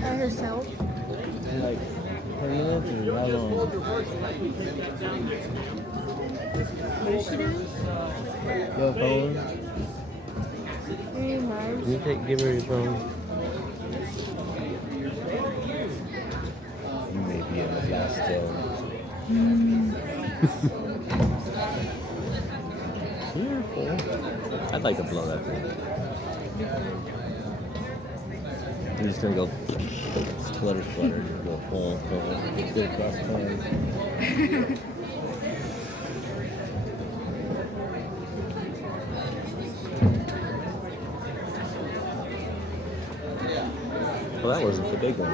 By herself? Like 10 minutes or how long? What is she doing? Your phone? Very nice. Can you give her your phone? You may be able to get still. You're full. I'd like to blow that thing. I'm just gonna go splutter, just go full, get across the phone. Well, that wasn't the big one.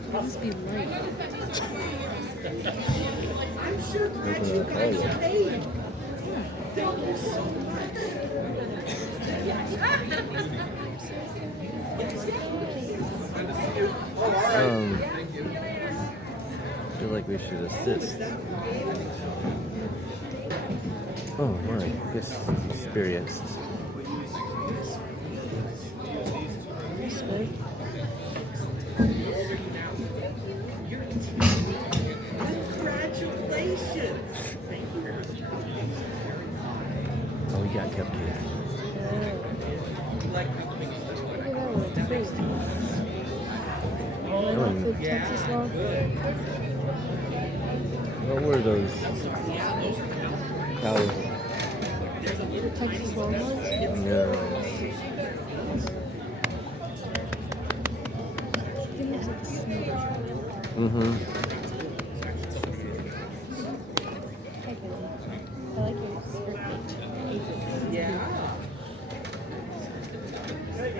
It must be light. I'm sure glad you guys paid. Thank you so much. I feel like we should assist. Oh my, this is experienced. This way. Congratulations. Oh, we got cupcakes. Look at that one, too. The Texas law. What were those? Cows? Texas Longhorns? No. I think it looks like a snake. Mm-hmm. I like your skirt. Yeah. Hey,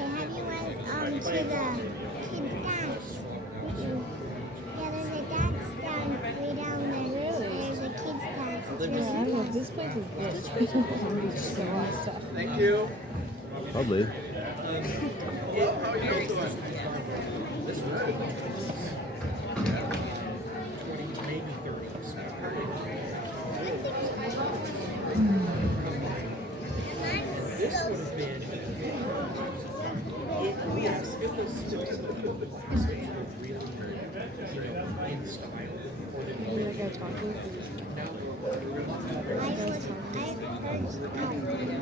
have you went to the kids' dance? Yeah, there's a dance down way down there. There's a kids' dance. It's Yeah, I don't know if this place is good. Somebody's selling stuff. Thank you. Probably. Maybe that guy talking.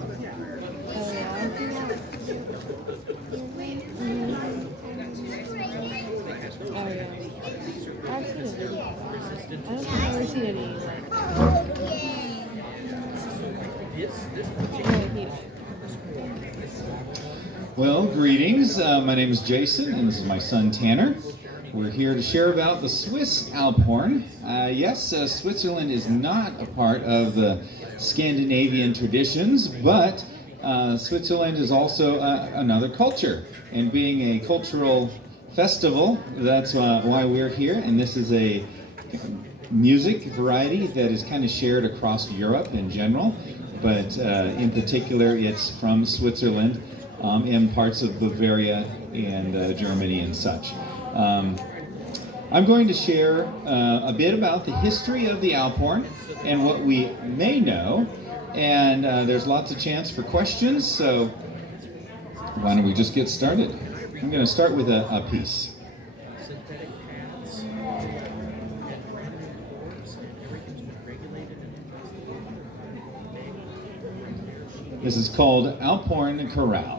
Oh yeah. Oh yeah. I've seen a video. I don't think I've ever seen it anywhere. Well, greetings. My name is Jason, and this is my son Tanner. We're here to share about the Swiss ALP HORN. Yes, Switzerland is not a part of the Scandinavian traditions, but Switzerland is also another culture. And being a cultural festival, that's why we're here. And this is a music variety that is kind of shared across Europe in general, but in particular, it's from Switzerland. In parts of Bavaria and Germany and such. I'm going to share a bit about the history of the ALP HORN and what we may know, and there's lots of chance for questions, so why don't we just get started? I'm going to start with a piece. This is called ALP HORN Chorale.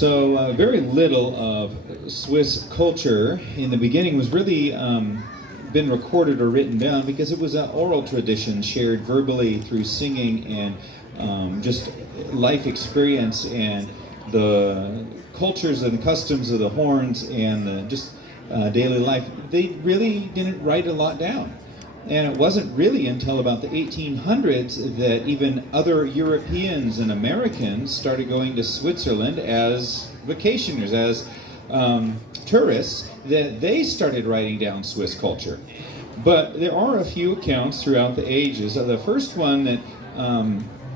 So very little of Swiss culture in the beginning was really been recorded or written down, because it was an oral tradition shared verbally through singing and just life experience and the cultures and customs of the horns and just daily life. They really didn't write a lot down. And it wasn't really until about the 1800s that even other Europeans and Americans started going to Switzerland as vacationers, as tourists, that they started writing down Swiss culture. But there are a few accounts throughout the ages. The first one that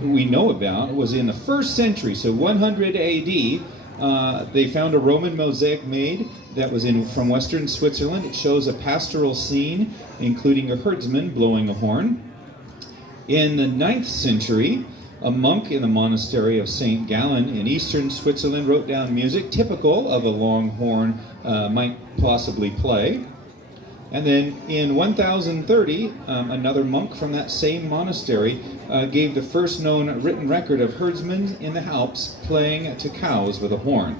we know about was in the 1st century, so 100 AD. They found a Roman mosaic made that was from western Switzerland. It shows a pastoral scene, including a herdsman blowing a horn. In the 9th century, a monk in the monastery of St. Gallen in eastern Switzerland wrote down music typical of a long horn might possibly play. And then in 1030, another monk from that same monastery gave the first known written record of herdsmen in the Alps playing to cows with a horn.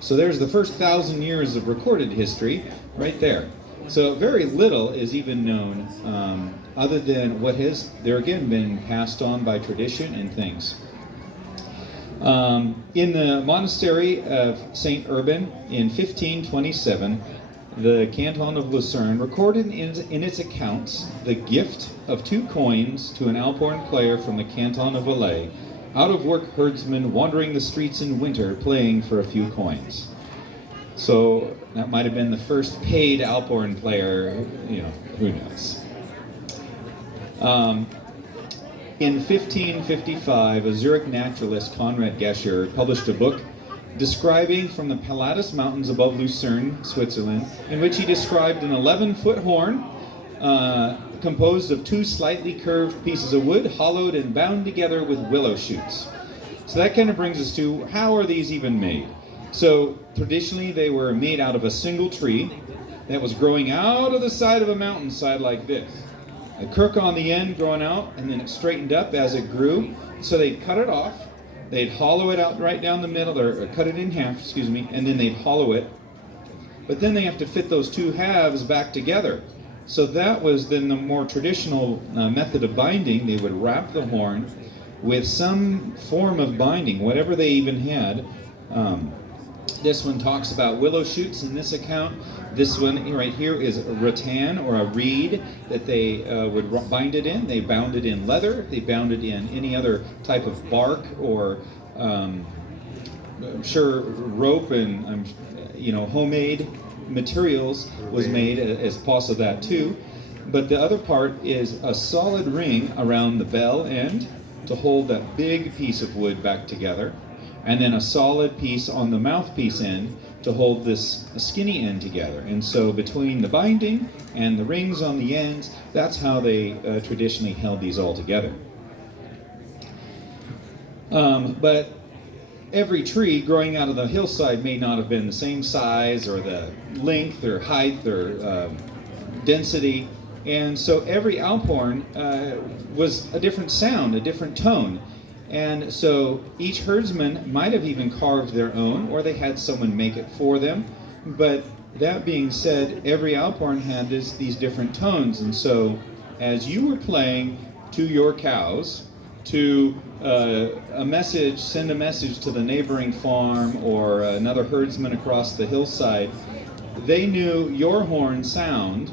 So there's the first 1,000 years of recorded history right there. So very little is even known other than what has, there again, been passed on by tradition and things. In the monastery of St. Urban in 1527, the canton of Lucerne recorded in its accounts the gift of 2 coins to an Alp horn player from the canton of Valais, out-of-work herdsman wandering the streets in winter playing for a few coins. So that might have been the first paid Alp horn player, you know, who knows. In 1555, a Zurich naturalist, Conrad Gescher, published a book describing from the Pilatus Mountains above Lucerne, Switzerland, in which he described an 11-foot horn composed of 2 slightly curved pieces of wood, hollowed and bound together with willow shoots. So that kind of brings us to, how are these even made? So traditionally they were made out of a single tree that was growing out of the side of a mountainside like this. A crook on the end growing out, and then it straightened up as it grew. So they'd cut it off, they'd hollow it out right down the middle, or cut it in half, excuse me, and then they'd hollow it. But then they have to fit those 2 halves back together. So that was then the more traditional method of binding. They would wrap the horn with some form of binding, whatever they even had. This one talks about willow shoots in this account. This one right here is a rattan, or a reed, that they would bind it in. They bound it in leather. They bound it in any other type of bark, or I'm sure rope and homemade materials was made as part of that too. But the other part is a solid ring around the bell end to hold that big piece of wood back together, and then a solid piece on the mouthpiece end to hold this skinny end together. And so between the binding and the rings on the ends, that's how they traditionally held these all together. But every tree growing out of the hillside may not have been the same size, or the length or height or density. And so every Alp horn was a different sound, a different tone. And so each herdsman might have even carved their own, or they had someone make it for them. But that being said, every Alp horn had these different tones. And so as you were playing to your cows, to send a message to the neighboring farm or another herdsman across the hillside, they knew your horn sound,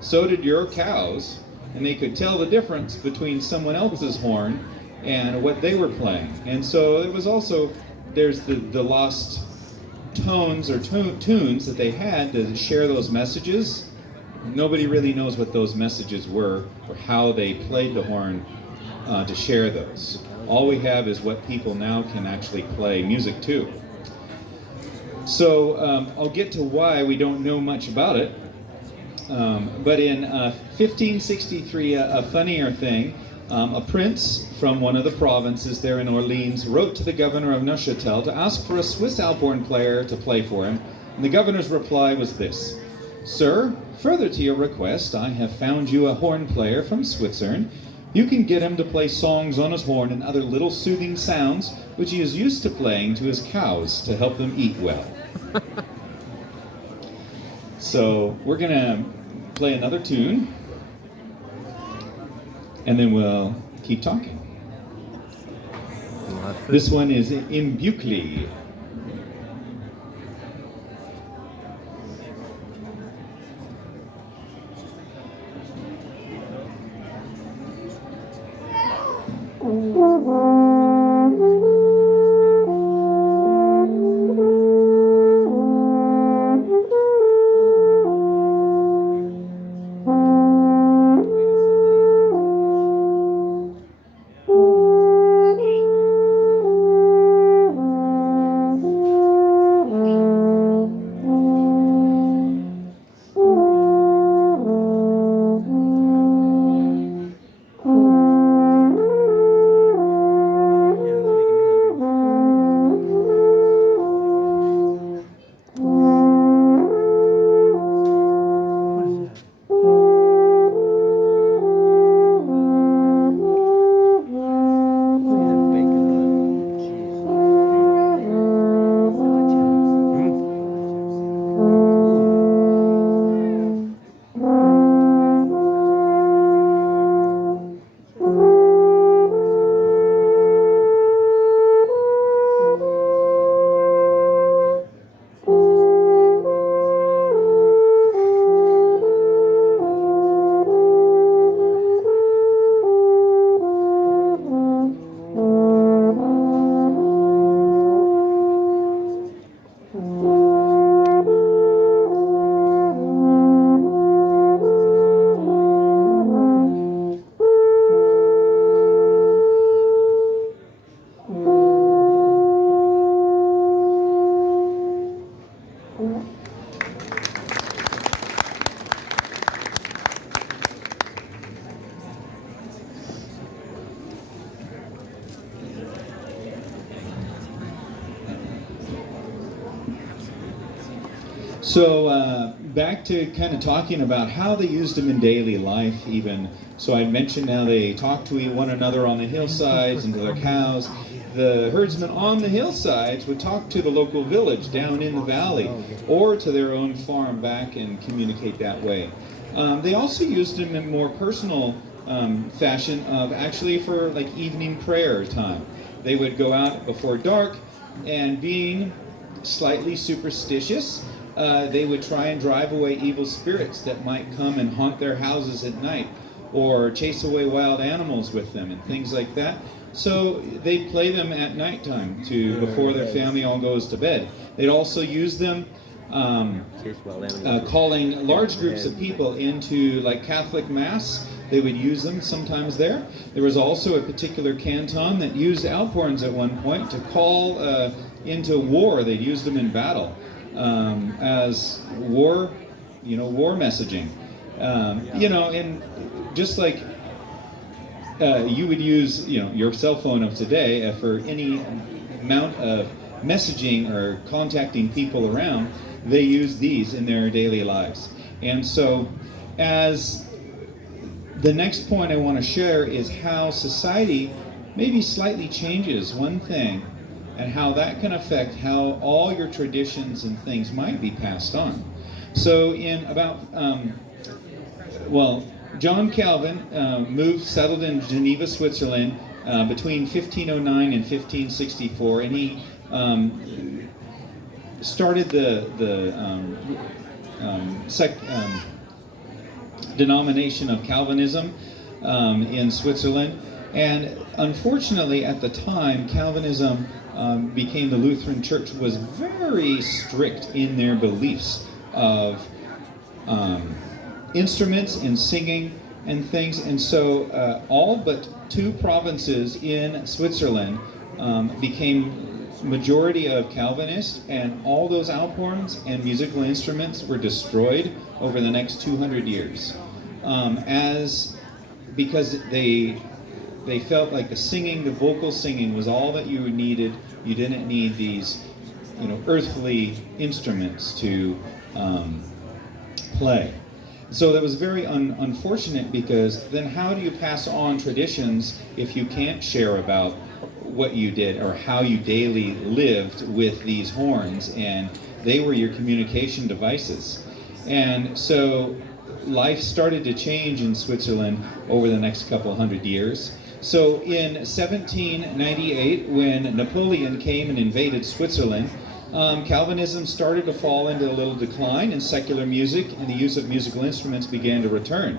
so did your cows, and they could tell the difference between someone else's horn and what they were playing. And so it was also, there's the lost tones or tunes that they had to share those messages. Nobody really knows what those messages were or how they played the horn to share those. All we have is what people now can actually play music to. So I'll get to why we don't know much about it. But in 1563, a funnier thing, a prince from one of the provinces there in Orleans wrote to the governor of Neuchâtel to ask for a Swiss Alp horn player to play for him. And the governor's reply was this: "Sir, further to your request, I have found you a horn player from Switzerland. You can get him to play songs on his horn and other little soothing sounds, which he is used to playing to his cows to help them eat well. So we're going to play another tune, and then we'll keep talking. This one is in Bukli. So back to kind of talking about how they used them in daily life even. So I mentioned how they talked to one another on the hillsides and to their cows. The herdsmen on the hillsides would talk to the local village down in the valley or to their own farm back and communicate that way. They also used them in more personal fashion of actually for like evening prayer time. They would go out before dark, and being slightly superstitious, they would try and drive away evil spirits that might come and haunt their houses at night, or chase away wild animals with them and things like that. So they'd play them at nighttime before their family all goes to bed. They'd also use them calling large groups of people into like Catholic Mass. They would use them sometimes there. There was also a particular canton that used ALP horns at one point to call into war. They'd use them in battle as war, war messaging. And just like you would use, your cell phone of today for any amount of messaging or contacting people around, they use these in their daily lives. And so, as the next point I want to share is how society maybe slightly changes one thing, and how that can affect how all your traditions and things might be passed on. So in about, John Calvin settled in Geneva, Switzerland between 1509 and 1564, and he started the denomination of Calvinism in Switzerland. And unfortunately, at the time, Calvinism became the Lutheran Church was very strict in their beliefs of instruments and singing and things. And so all but 2 provinces in Switzerland became majority of Calvinists, and all those ALP horns and musical instruments were destroyed over the next 200 years, because they felt like the vocal singing was all that you needed. You didn't need these, earthly instruments to play. So that was very unfortunate, because then how do you pass on traditions if you can't share about what you did or how you daily lived with these horns, and they were your communication devices. And so life started to change in Switzerland over the next couple hundred years. So in 1798, when Napoleon came and invaded Switzerland, Calvinism started to fall into a little decline, and secular music and the use of musical instruments began to return.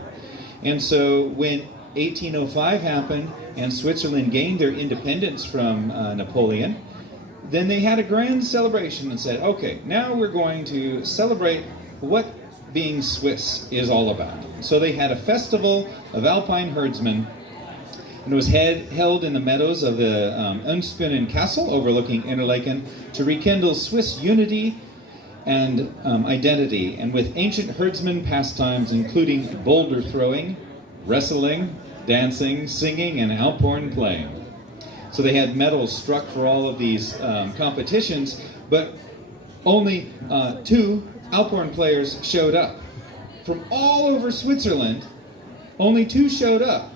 And so when 1805 happened and Switzerland gained their independence from Napoleon, then they had a grand celebration and said, okay, now we're going to celebrate what being Swiss is all about. So they had a festival of alpine herdsmen, and it was held in the meadows of the Unspunnen Castle overlooking Interlaken to rekindle Swiss unity and identity, and with ancient herdsman pastimes including boulder throwing, wrestling, dancing, singing, and Alp horn playing. So they had medals struck for all of these competitions, but only 2 Alp horn players showed up. From all over Switzerland, only 2 showed up.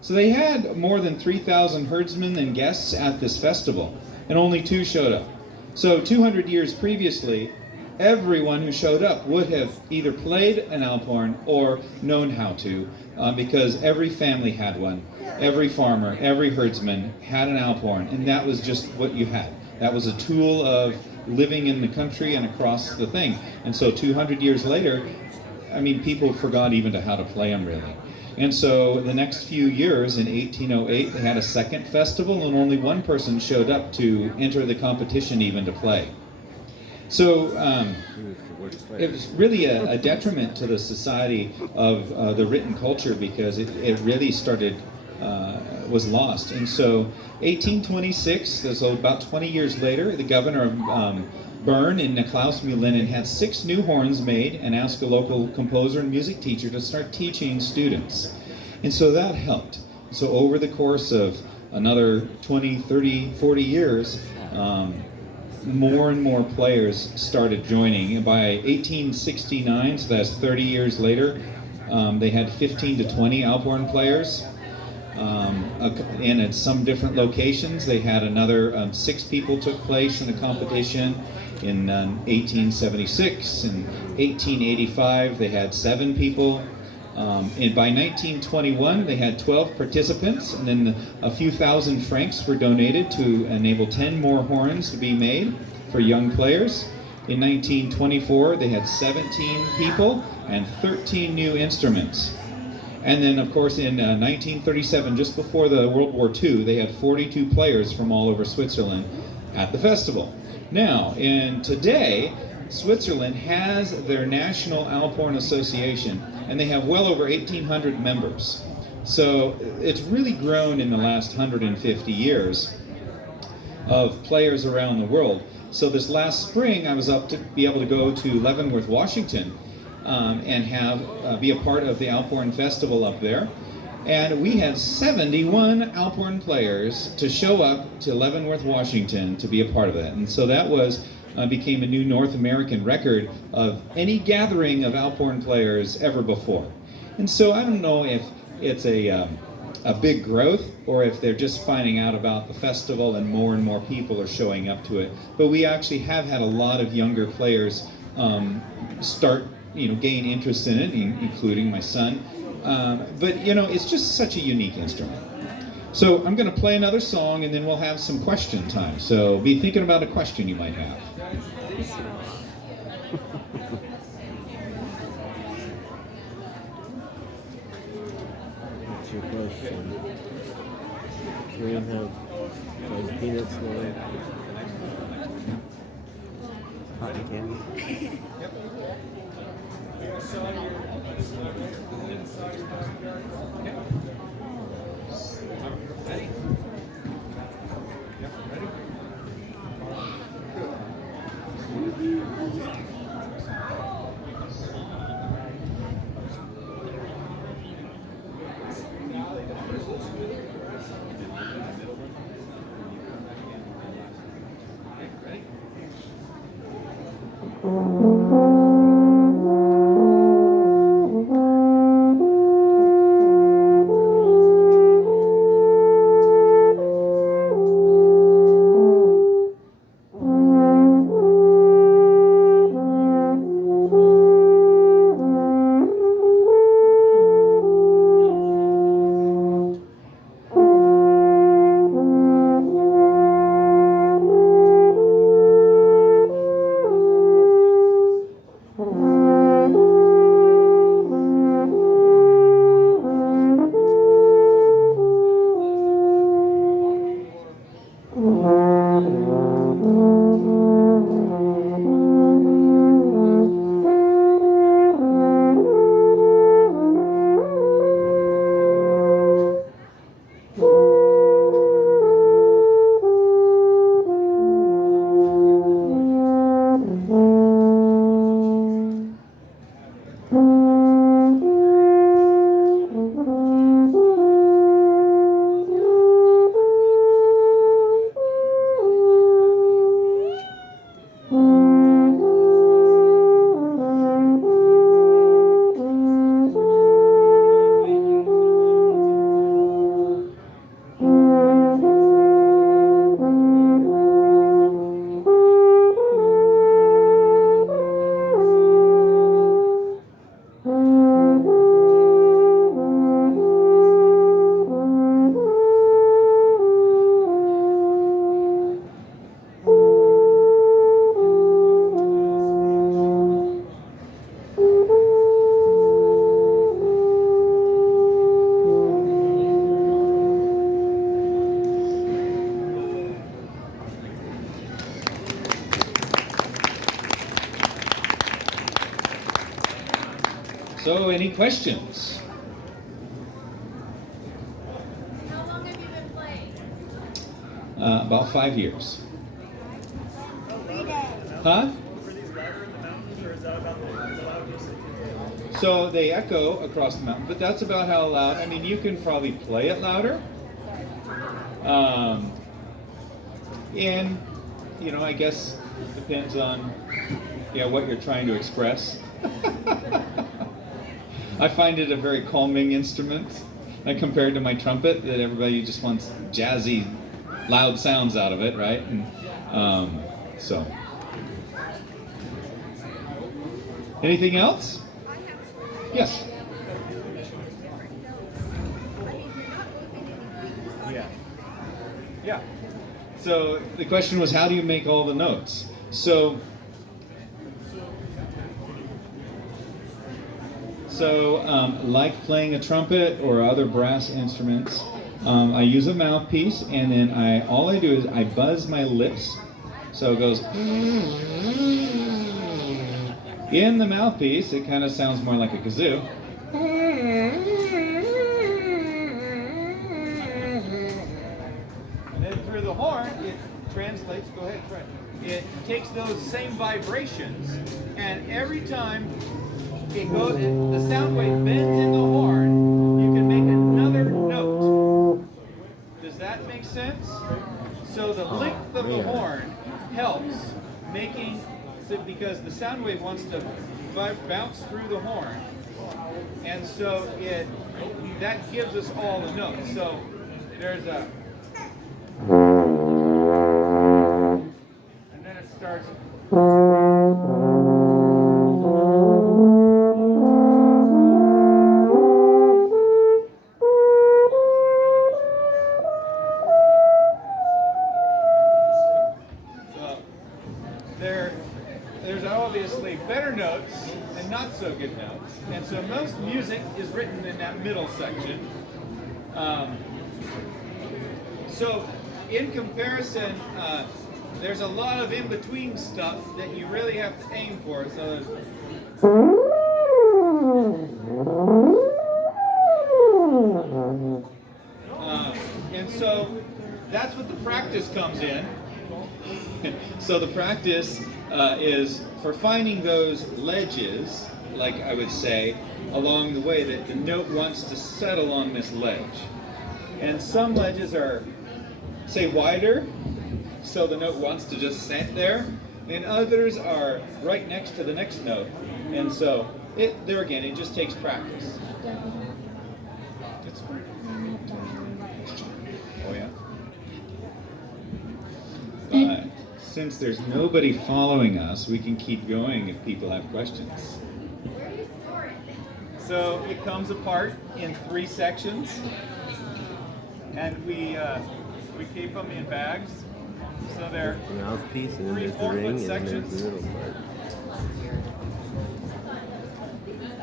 So they had more than 3,000 herdsmen and guests at this festival, and only 2 showed up. So 200 years previously, everyone who showed up would have either played an Alp horn or known how to, because every family had one. Every farmer, every herdsman had an Alp horn, and that was just what you had. That was a tool of living in the country and across the thing. And so 200 years later, I mean, people forgot even how to play them, really. And so the next few years, in 1808, they had a second festival, and only 1 person showed up to enter the competition even to play. So it was really a detriment to the society of the written culture, because it really was lost. And so 1826, so about 20 years later, the governor of Bern in Niklaus Mühlinen had 6 new horns made and asked a local composer and music teacher to start teaching students. And so that helped. So over the course of another 20, 30, 40 years, more and more players started joining. And by 1869, so that's 30 years later, they had 15 to 20 Alp horn players. And at some different locations, they had another 6 people took place in a competition. In 1876 and 1885, they had 7 people. And by 1921, they had 12 participants, and then a few thousand francs were donated to enable 10 more horns to be made for young players. In 1924, they had 17 people and 13 new instruments. And then, of course, in 1937, just before the World War II, they had 42 players from all over Switzerland at the festival. Now, today, Switzerland has their National Alp horn Association, and they have well over 1,800 members. So it's really grown in the last 150 years of players around the world. So this last spring, I was up to be able to go to Leavenworth, Washington, and be a part of the Alp horn Festival up there. And we had 71 Alp horn players to show up to Leavenworth, Washington to be a part of that. And so that became a new North American record of any gathering of Alp horn players ever before. And so I don't know if it's a big growth or if they're just finding out about the festival and more people are showing up to it. But we actually have had a lot of younger players gain interest in it, including my son. But it's just such a unique instrument. So I'm going to play another song, and then we'll have some question time. So be thinking about a question you might have. What's your question? We have peanuts there. Cotton candy. So, any questions? How long have you been playing? About 5 years. Read it. Huh? Were these louder in the mountains, or is that about the loudness? So they echo across the mountain, but that's about how loud. I mean, you can probably play it louder. And, you know, I guess depends on, what you're trying to express. I find it a very calming instrument, compared to my trumpet, that everybody just wants jazzy, loud sounds out of it, right? And, so. Anything else? Yes. Yeah. So the question was, how do you make all the notes? So like playing a trumpet or other brass instruments, I use a mouthpiece, and then all I do is I buzz my lips, so it goes in the mouthpiece. It kind of sounds more like a kazoo. And then through the horn, it translates. Go ahead, try. It takes those same vibrations, and every time the sound wave bends in the horn, you can make another note. Does that make sense? So the length of the horn helps making, because the sound wave wants to bounce through the horn, and so that gives us all the notes. So there's a, and then it starts. There's obviously better notes and not so good notes, and so most music is written in that middle section. So in comparison, there's a lot of in-between stuff that you really have to aim for. So and so that's what the practice comes in. So the practice is for finding those ledges, like I would say, along the way that the note wants to settle on this ledge. And some ledges are, say, wider, so the note wants to just sit there, and others are right next to the next note. And so there again, it just takes practice. Oh yeah? But since there's nobody following us, we can keep going if people have questions. Where do you store it? So it comes apart in 3 sections, and we keep them in bags. So they're The mouthpiece, and then 3 there's the 4-foot ring, and then sections. there's the middle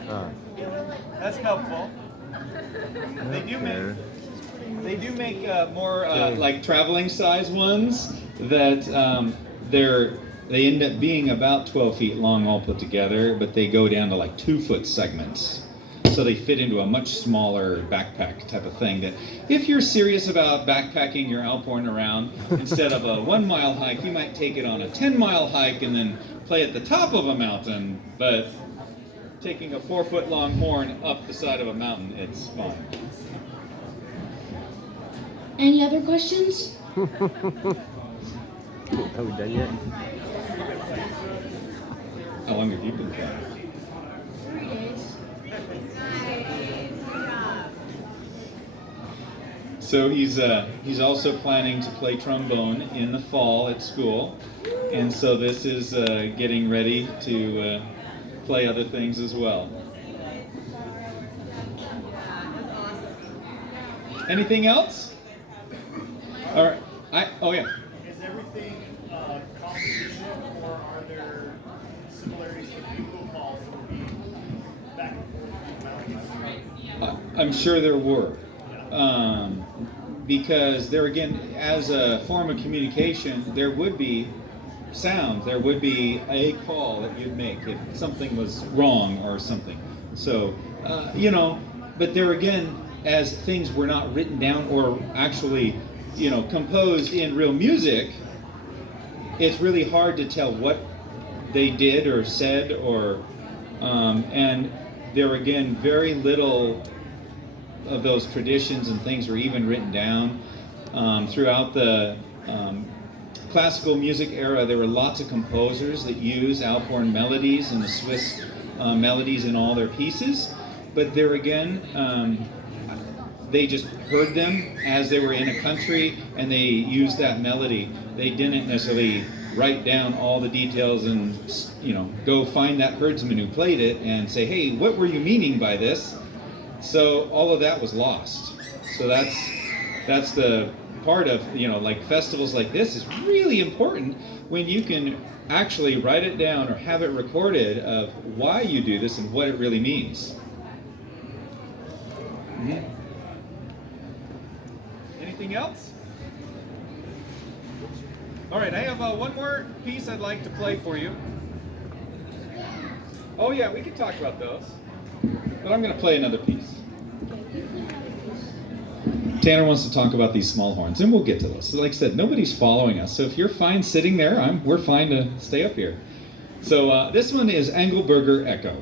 part. That's helpful. They do make more like traveling size ones that they end up being about 12 feet long all put together, but they go down to like 2-foot segments. So they fit into a much smaller backpack type of thing, that if you're serious about backpacking your ALP HORN around, instead of a 1-mile hike, you might take it on a 10-mile hike and then play at the top of a mountain. But taking a 4-foot long horn up the side of a mountain, it's fun. Any other questions? Are we done yet? How long have you been playing? 3 days. So he's also planning to play trombone in the fall at school, and so this is getting ready to play other things as well. Anything else? All right. Oh yeah. Is everything competition, or are there similarities with bugle calls that will be back and forth in the mountains? I'm sure there were. Because there again, as a form of communication, there would be sound, there would be a call that you'd make if something was wrong or something. So, you know, but there again, as things were not written down or actually, you know, composed in real music, it's really hard to tell what they did or said, or and there again, very little of those traditions and things were even written down. Throughout the classical music era, there were lots of composers that used ALP HORN melodies and the Swiss melodies in all their pieces, but there again, they just heard them as they were in a country and they used that melody. They didn't necessarily write down all the details and, you know, go find that herdsman who played it and say, hey, what were you meaning by this? So all of that was lost. So that's the part of, you know, like festivals like this is really important when you can actually write it down or have it recorded of why you do this and what it really means. Mm-hmm. Anything else? All right, I have one more piece I'd like to play for you. Oh yeah, we can talk about those. But I'm going to play another piece. Tanner wants to talk about these small horns, and we'll get to those. So like I said, nobody's following us. So if you're fine sitting there, we're fine to stay up here. So this one is Engelberger Echo.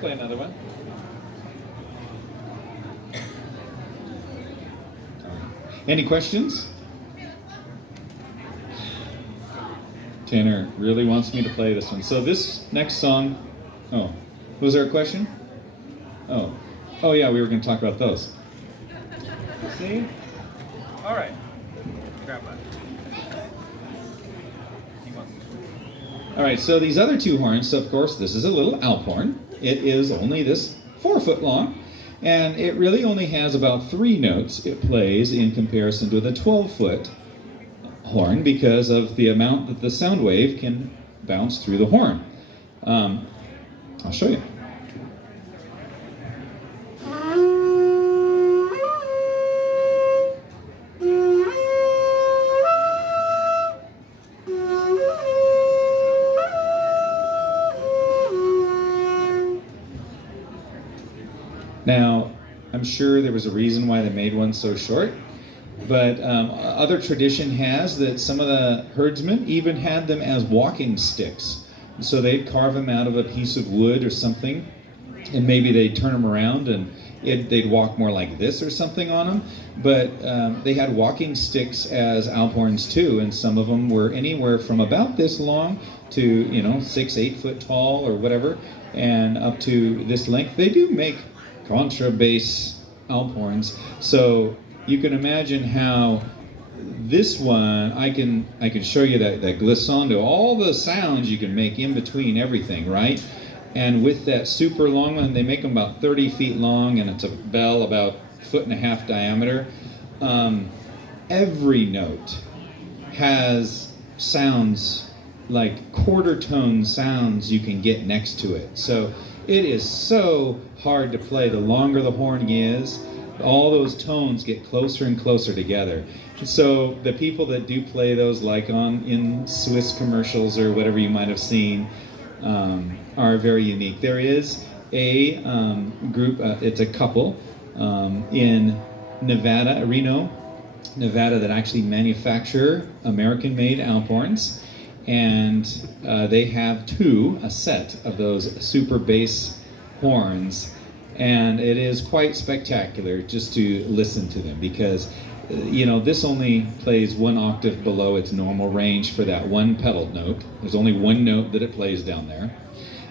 Play another one. Any questions? Tanner really wants me to play this one. So this next song, oh, was there a question? Oh yeah, we were going to talk about those. See? All right. Grab that. All right, so these other two horns, so of course this is a little ALP horn. It is only this 4 foot long, and it really only has about 3 notes it plays in comparison to the 12-foot horn because of the amount that the sound wave can bounce through the horn. I'll show you. Now, I'm sure there was a reason why they made one so short, but other tradition has that some of the herdsmen even had them as walking sticks. So they'd carve them out of a piece of wood or something, and maybe they'd turn them around and they'd walk more like this or something on them. But they had walking sticks as ALP horns too, and some of them were anywhere from about this long to 6, 8 foot tall or whatever, and up to this length. They do make contrabass Alp horns. So you can imagine how this one, I can show you that glissando, all the sounds you can make in between everything, right? And with that super long one, they make them about 30 feet long, and it's a bell about 1.5 foot diameter. Every note has sounds like quarter tone sounds you can get next to it. So it is so hard to play. The longer the horn is, all those tones get closer and closer together. So the people that do play those, like in Swiss commercials or whatever you might have seen, are very unique. There is a group, it's a couple in Nevada, Reno, Nevada, that actually manufacture American-made Alp horns, and they have a set of those super bass horns, and it is quite spectacular just to listen to them, because this only plays 1 octave below its normal range for that one pedal note. There's only one note that it plays down there.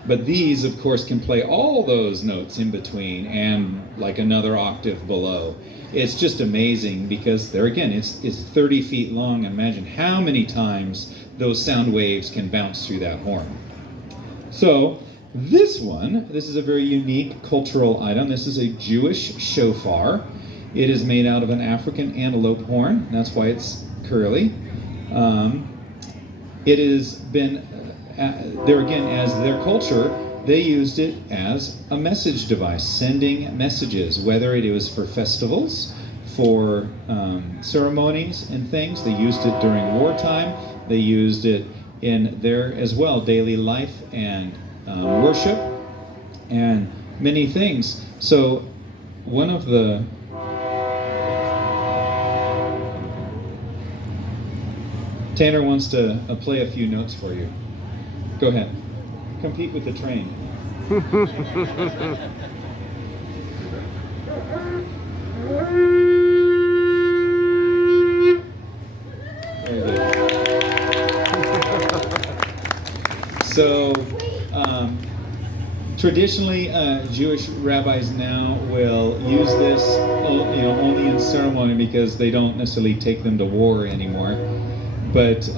But these, of course, can play all those notes in between and like another octave below. It's just amazing, because there again, it's 30 feet long. Imagine how many times those sound waves can bounce through that horn. So this is a very unique cultural item. This is a Jewish shofar. It is made out of an African antelope horn. That's why it's curly. It has been, there again, as their culture, they used it as a message device, sending messages, whether it was for festivals, for ceremonies and things. They used it during wartime. They used it in their, as well, daily life and worship and many things. So one of the Tanner wants to play a few notes for you. Go ahead. Compete with the train. Very good. So, traditionally, Jewish rabbis now will use this, only in ceremony, because they don't necessarily take them to war anymore. But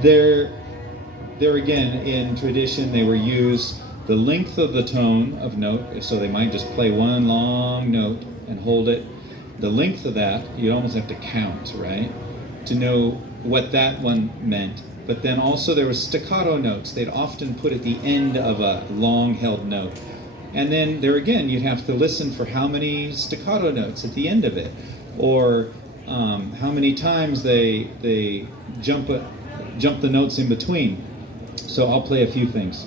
there again, in tradition, they were used the length of the tone of note, so they might just play one long note and hold it. The length of that, you almost have to count, right, to know what that one meant. But then also there was staccato notes they'd often put at the end of a long-held note. And then there again, you'd have to listen for how many staccato notes at the end of it, or how many times they jump the notes in between. So I'll play a few things.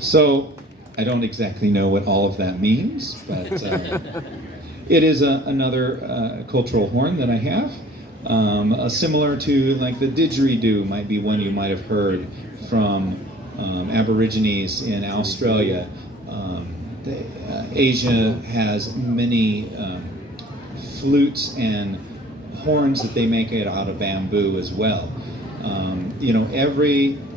So I don't exactly know what all of that means, but it is another cultural horn that I have. Similar to like the didgeridoo might be one you might have heard from Aborigines in Australia. Asia has many flutes and horns that they make it out of bamboo as well.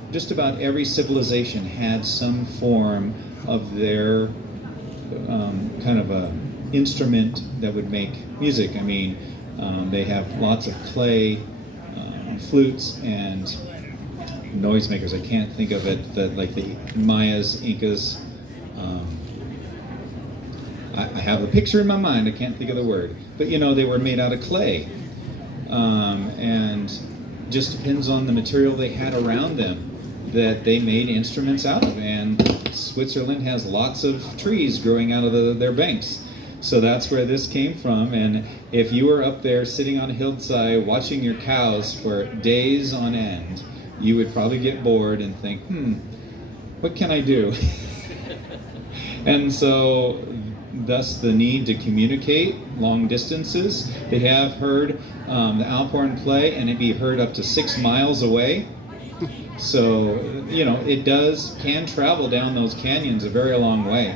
Just about every civilization had some form of their kind of a instrument that would make music. I mean, they have lots of clay flutes and noisemakers. I can't think of it, like the Mayas, Incas. I have a picture in my mind, I can't think of the word. But they were made out of clay. And just depends on the material they had around them that they made instruments out of. And Switzerland has lots of trees growing out of their banks. So that's where this came from. And if you were up there sitting on a hillside watching your cows for days on end, you would probably get bored and think, what can I do? And so thus the need to communicate long distances. They have heard the Alp horn play, and it'd be heard up to 6 miles away. So, you know, it can travel down those canyons a very long way.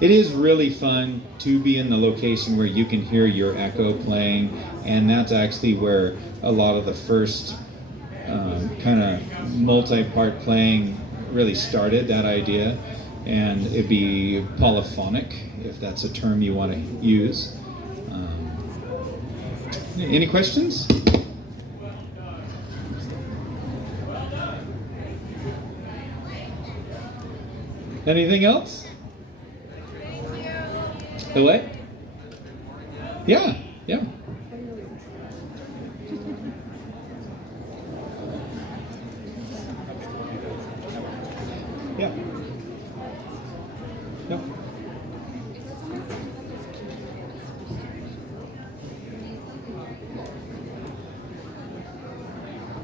It is really fun to be in the location where you can hear your echo playing, and that's actually where a lot of the first kind of multi-part playing really started, that idea. And it'd be polyphonic, if that's a term you want to use. Any questions? Anything else? The what? Yeah, yeah. Yeah. Yeah.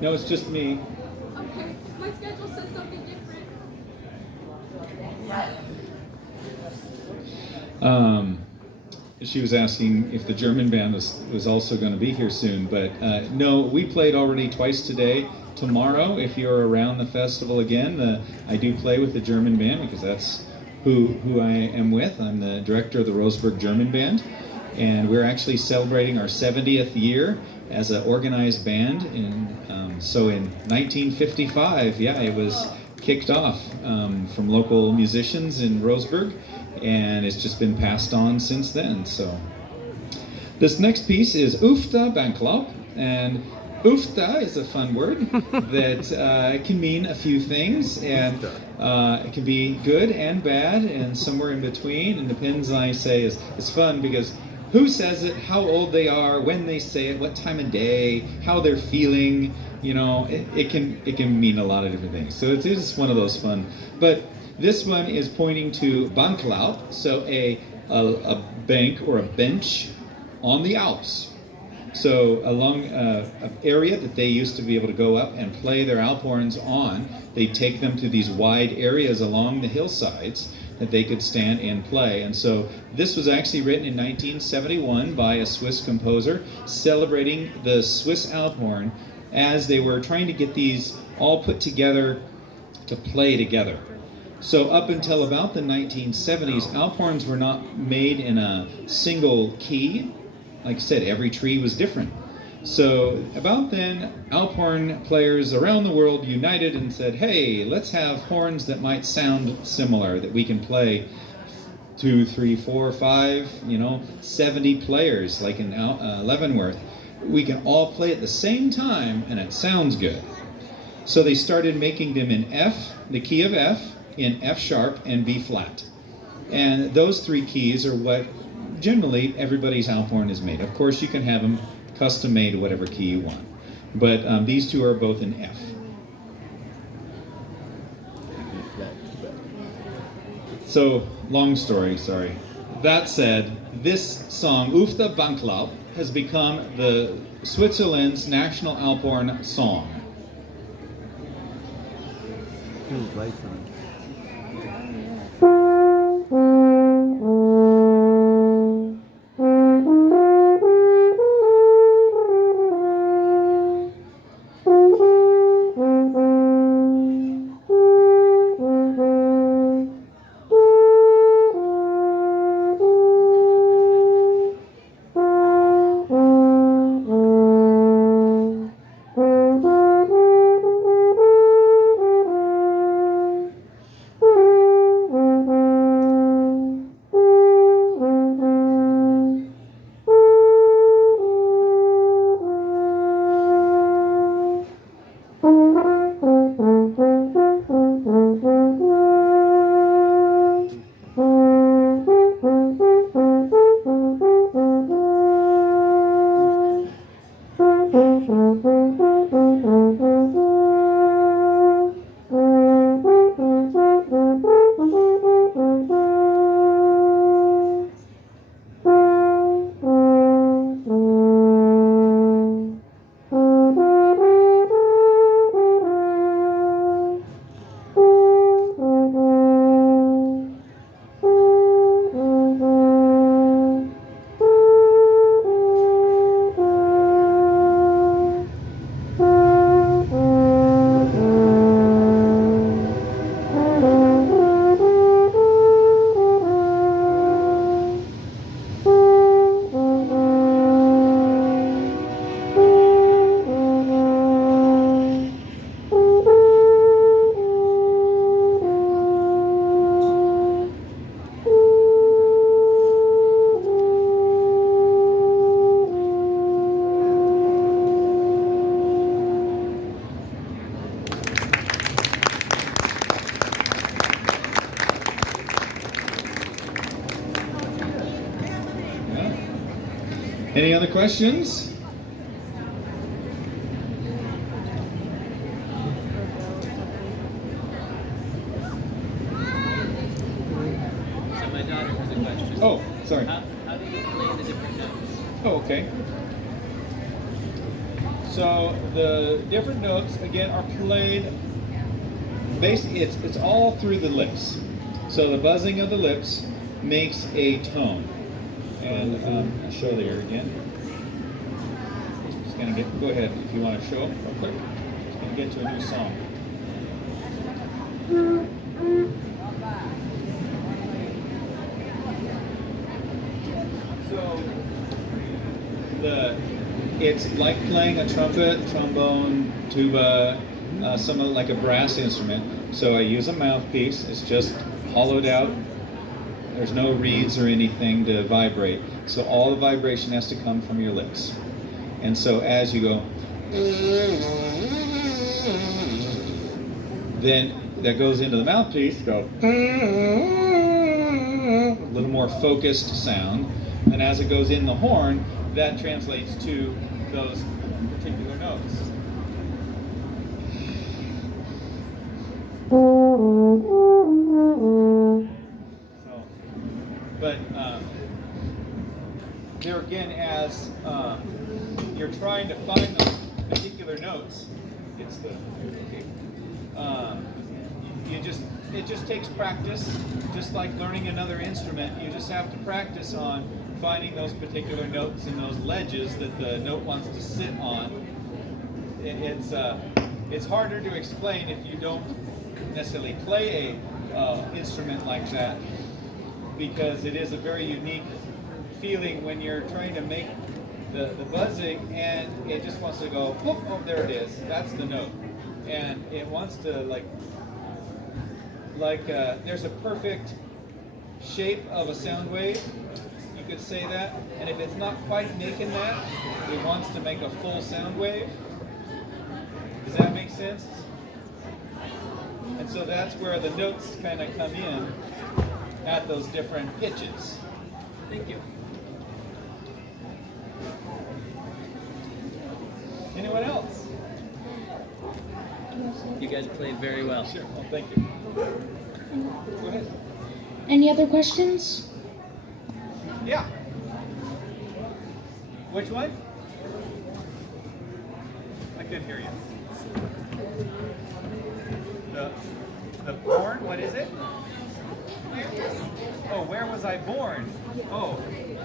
No, it's just me. Okay, my schedule says something different. She was asking if the German band was also going to be here soon, but no, we played already twice today. Tomorrow, if you're around the festival again, I do play with the German band because that's who I am with. I'm the director of the Roseburg German Band, and we're actually celebrating our 70th year as an organized band. So in 1955, yeah, it was kicked off from local musicians in Roseburg, and it's just been passed on since then. So this next piece is Ufta Banklop, and Ufta is a fun word that can mean a few things, and it can be good and bad and somewhere in between, and depends, I say, is fun because who says it, how old they are, when they say it, what time of day, how they're feeling, you know, it can mean a lot of different things. So it is one of those fun. But this one is pointing to Banklaub, so a bank or a bench on the Alps. So along an area that they used to be able to go up and play their Alp horns on, they'd take them to these wide areas along the hillsides that they could stand and play. And so this was actually written in 1971 by a Swiss composer celebrating the Swiss Alp horn as they were trying to get these all put together to play together. So up until about the 1970s, Alp horns were not made in a single key. Like I said, every tree was different. So about then, Alp horn players around the world united and said, hey, let's have horns that might sound similar, that we can play 2, 3, 4, 5, 70 players, like in Leavenworth. We can all play at the same time, and it sounds good. So they started making them in F, the key of F, in F sharp and B flat. And those three keys are what generally everybody's Alp horn is made. Of course, you can have them custom made whatever key you want. But these two are both in F. So, long story, sorry. That said, this song, Ufta Banklaub, has become the Switzerland's national Alp horn song. Any other questions? So my daughter has a question. Oh, sorry. How do you play the different notes? Oh, okay. So the different notes again are played. Basically, it's all through the lips. So the buzzing of the lips makes a tone. And I'll show there again. Just gonna go ahead if you want to show real quick. Just gonna get to a new song. So it's like playing a trumpet, trombone, tuba, somewhat like a brass instrument. So I use a mouthpiece. It's just hollowed out. There's no reeds or anything to vibrate. So all the vibration has to come from your lips. And so as you go, then that goes into the mouthpiece, go, a little more focused sound. And as it goes in the horn, that translates to those particular notes. But there again, as you're trying to find those particular notes, it's the it just takes practice. Just like learning another instrument, you just have to practice on finding those particular notes and those ledges that the note wants to sit on. It's harder to explain if you don't necessarily play a instrument like that, because it is a very unique feeling when you're trying to make the buzzing and it just wants to go, whoop, oh, there it is, that's the note. And it wants to there's a perfect shape of a sound wave, you could say that, and if it's not quite making that, it wants to make a full sound wave. Does that make sense? And so that's where the notes kind of come in at those different pitches. Thank you. Anyone else? You guys played very well. Sure. Well, thank you. Go ahead. Any other questions? Yeah. Which one? I couldn't hear you. The horn, what is it? Oh, where was I born? Oh,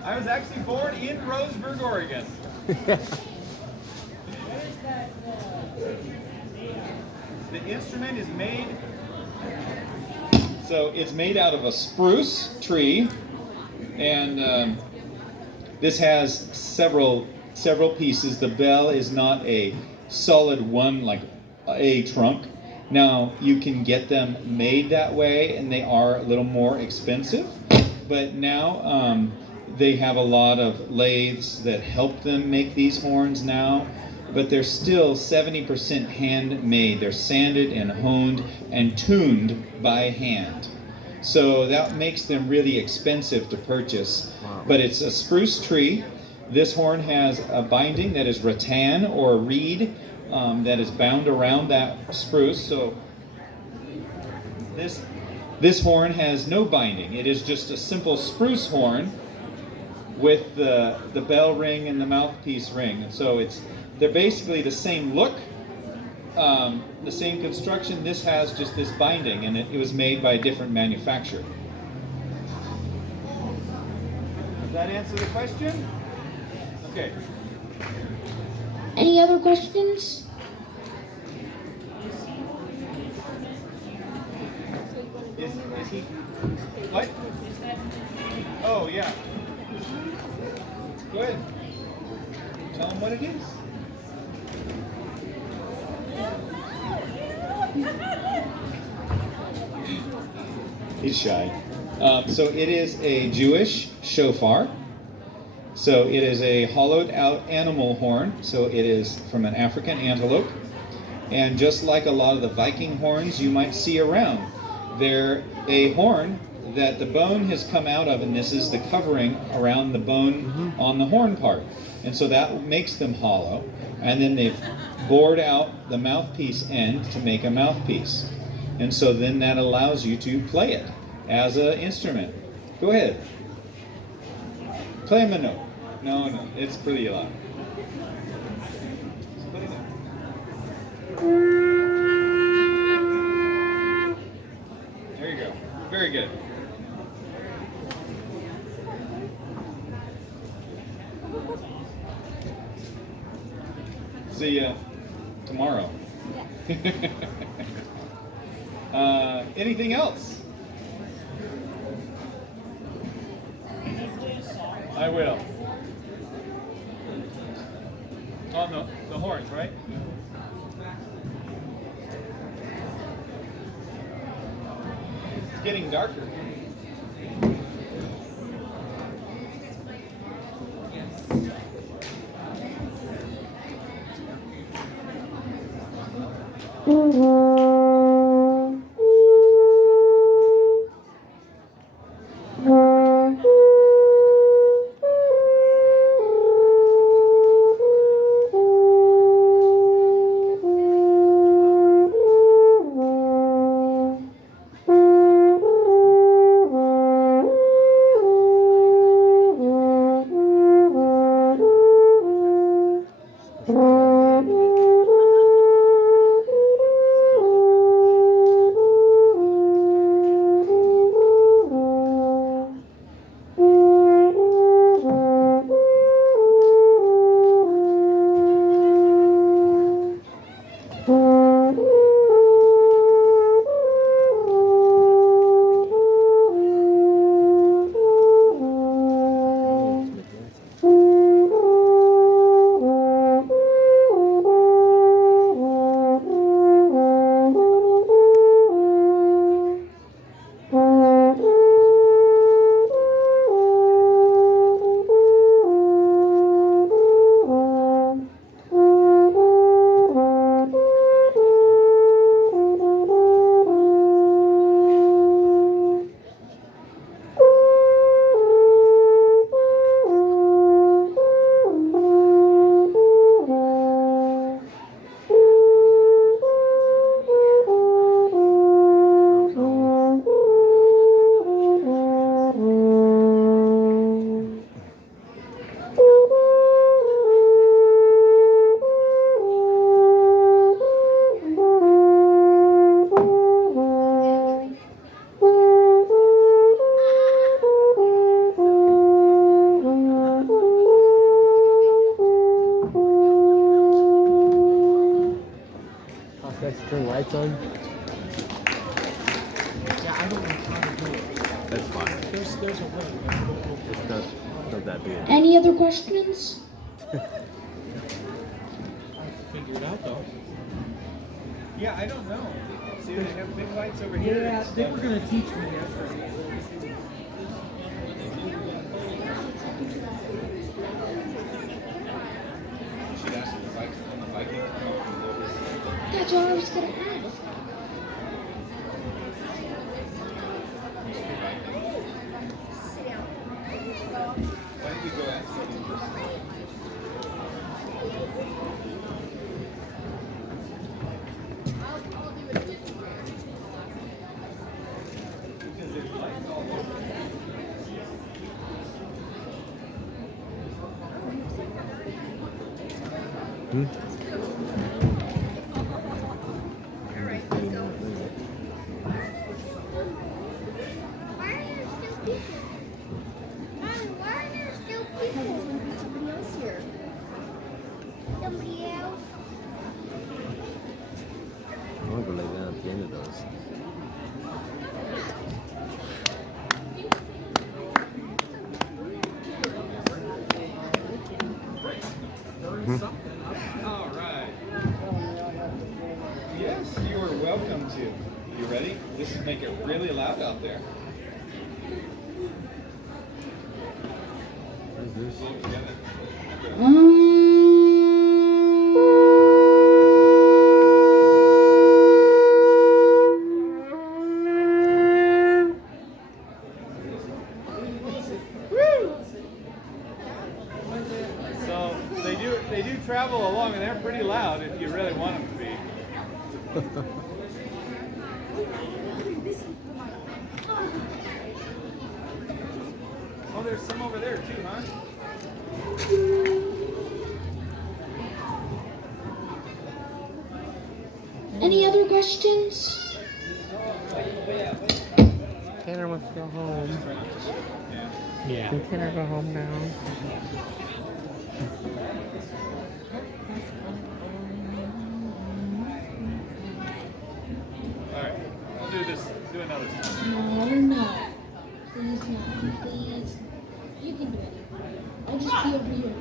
I was actually born in Roseburg, Oregon. The instrument is made, so it's made out of a spruce tree, and this has several pieces. The bell is not a solid one like a trunk. Now, you can get them made that way, and they are a little more expensive, but now they have a lot of lathes that help them make these horns now, but they're still 70% handmade. They're sanded and honed and tuned by hand. So that makes them really expensive to purchase. But it's a spruce tree. This horn has a binding that is rattan or reed that is bound around that spruce. So this horn has no binding. It is just a simple spruce horn with the bell ring and the mouthpiece ring. And so they're basically the same look, the same construction. This has just this binding, and it was made by a different manufacturer. Does that answer the question? Okay. Any other questions? Is he? What? Oh, yeah. Go ahead. Tell him what it is. He's shy. So it is a Jewish shofar. So it is a hollowed out animal horn. So it is from an African antelope. And just like a lot of the Viking horns you might see around, they're a horn that the bone has come out of, and this is the covering around the bone on the horn part. And so that makes them hollow. And then they've bored out the mouthpiece end to make a mouthpiece. And so then that allows you to play it as an instrument. Go ahead. Play him a note. No, it's pretty loud. There you go. Very good. See ya tomorrow. Anything else? I will. On the horns, right? It's getting darker. Turn lights on. Yeah, I don't know how to do it. That's fine. There's a way. It's not that big. Any other questions? I have to figure it out though. Yeah, I don't know. See, they have big lights over here. Yeah, they were gonna teach me yesterday. That's all I was gonna ask. Why don't you go ask them first? Because there's lights all over. Why are there still people? Mommy, why are there still people? Somebody else here. Somebody else? I want to go lay down at the end of those. All right. Yes, you are welcome to. You ready? This will make it really loud out there. What is this? All together. travel along, and they're pretty loud if you really want them to be. Oh, there's some over there too, huh? Any other questions? Tanner wants to go home. Yeah. Can Tanner go home now? All right, I'll do this. Do another song. No. Please no. Please. You can do it. I'll just be over here.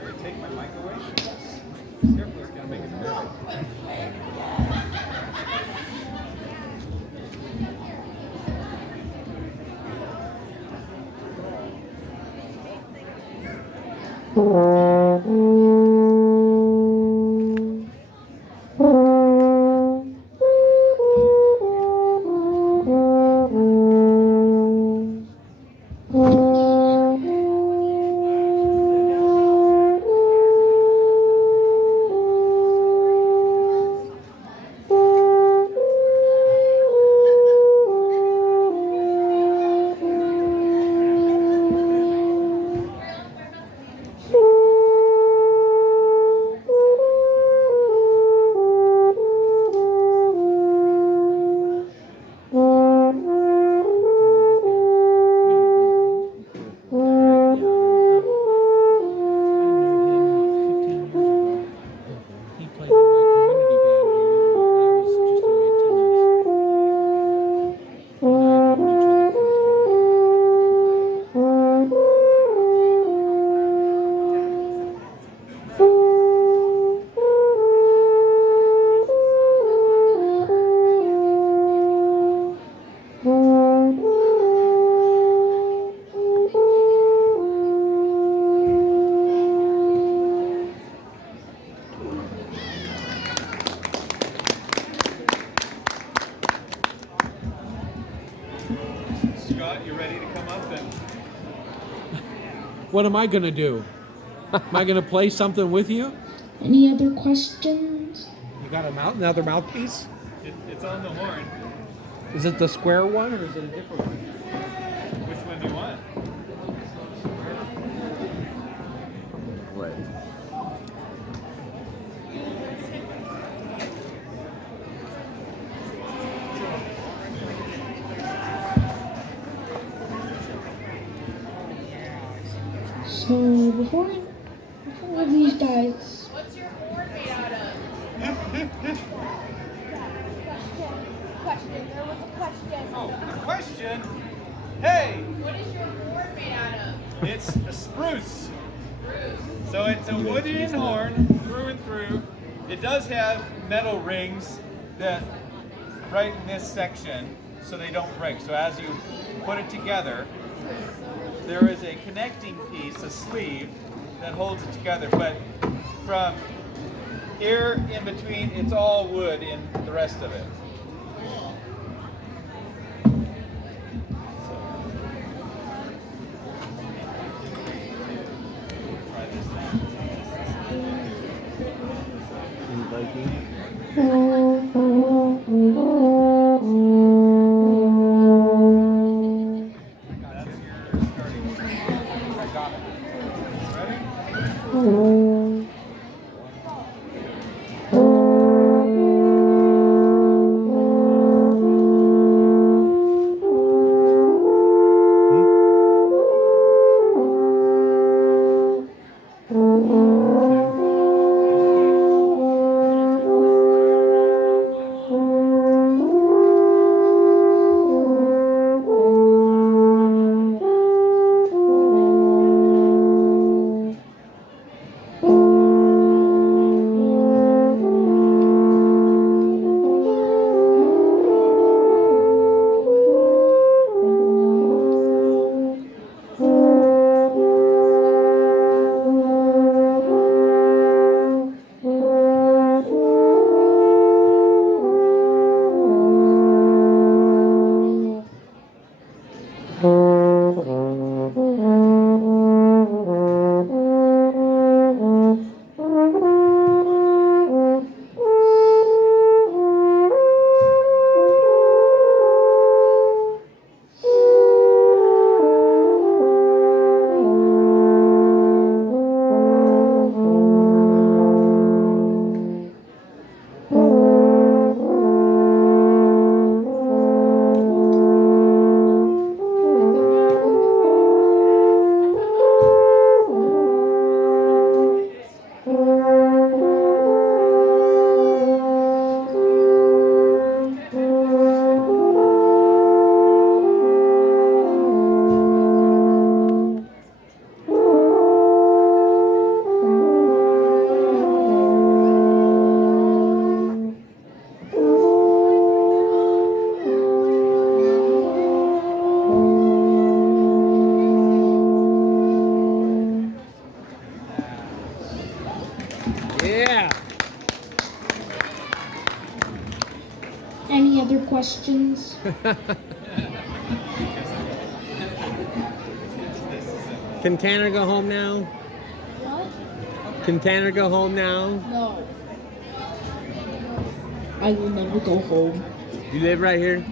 Here, take my mic away. Careful, it's gonna make it dirty. Scott, you ready to come up and... What am I gonna do? Am I gonna play something with you? Any other questions? You got another mouthpiece? It's on the horn. Is it the square one or is it a different one? Which one do you want? What? So before these guys, What's your horn made out of? Question. There was a question. Oh, question? Hey! What is your horn made out of? It's a spruce. So it's a wooden horn through and through. It does have metal rings that right in this section so they don't break. So as you put it together, there is a connecting piece, a sleeve, that holds it together. But from here in between, it's all wood in the rest of it. Try this thing. In Viking? That's your starting point. I got it. Ready? questions? Can Tanner go home now? What? Can Tanner go home now? No. I will never go home. You live right here?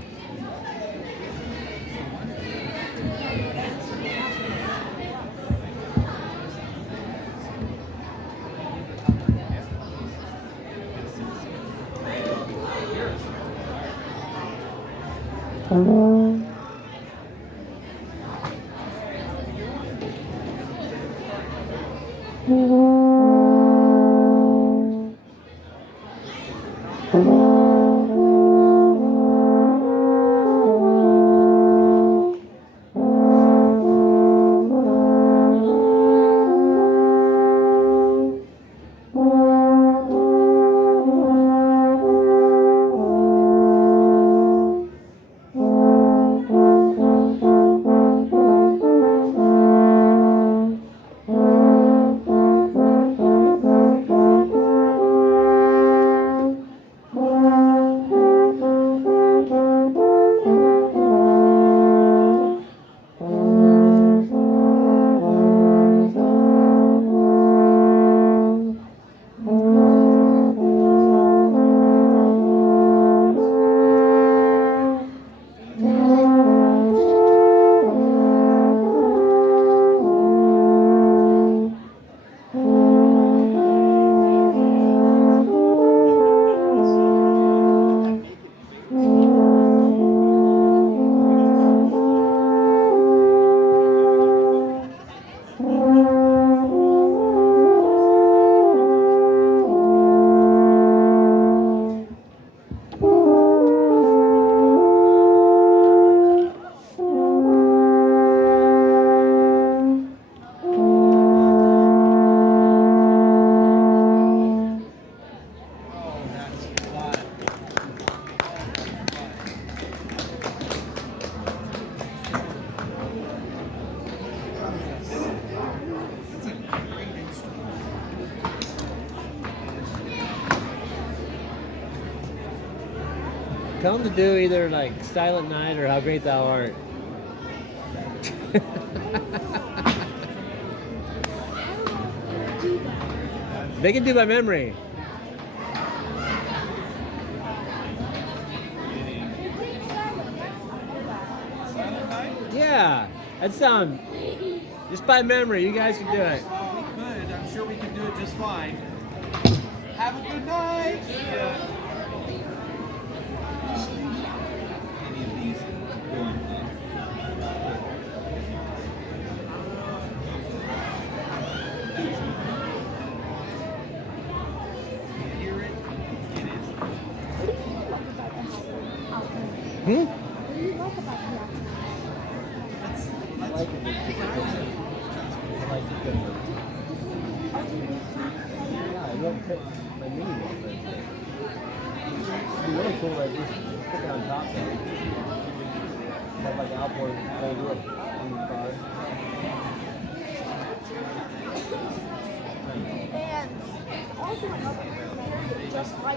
Tell them to do either like Silent Night or How Great Thou Art. They can do by memory. Yeah, that's just by memory. You guys can do it. We could. I'm sure we can do it just fine. Have a good night. Any of these going on? Hear it, get it. Hmm? What do you like about the outfit? I like it. I like it good. Yeah, I don't fit my mini one, but it'd be really cool like just stick it on top there. Have like an ALP HORN holder up on the car. And also another area just like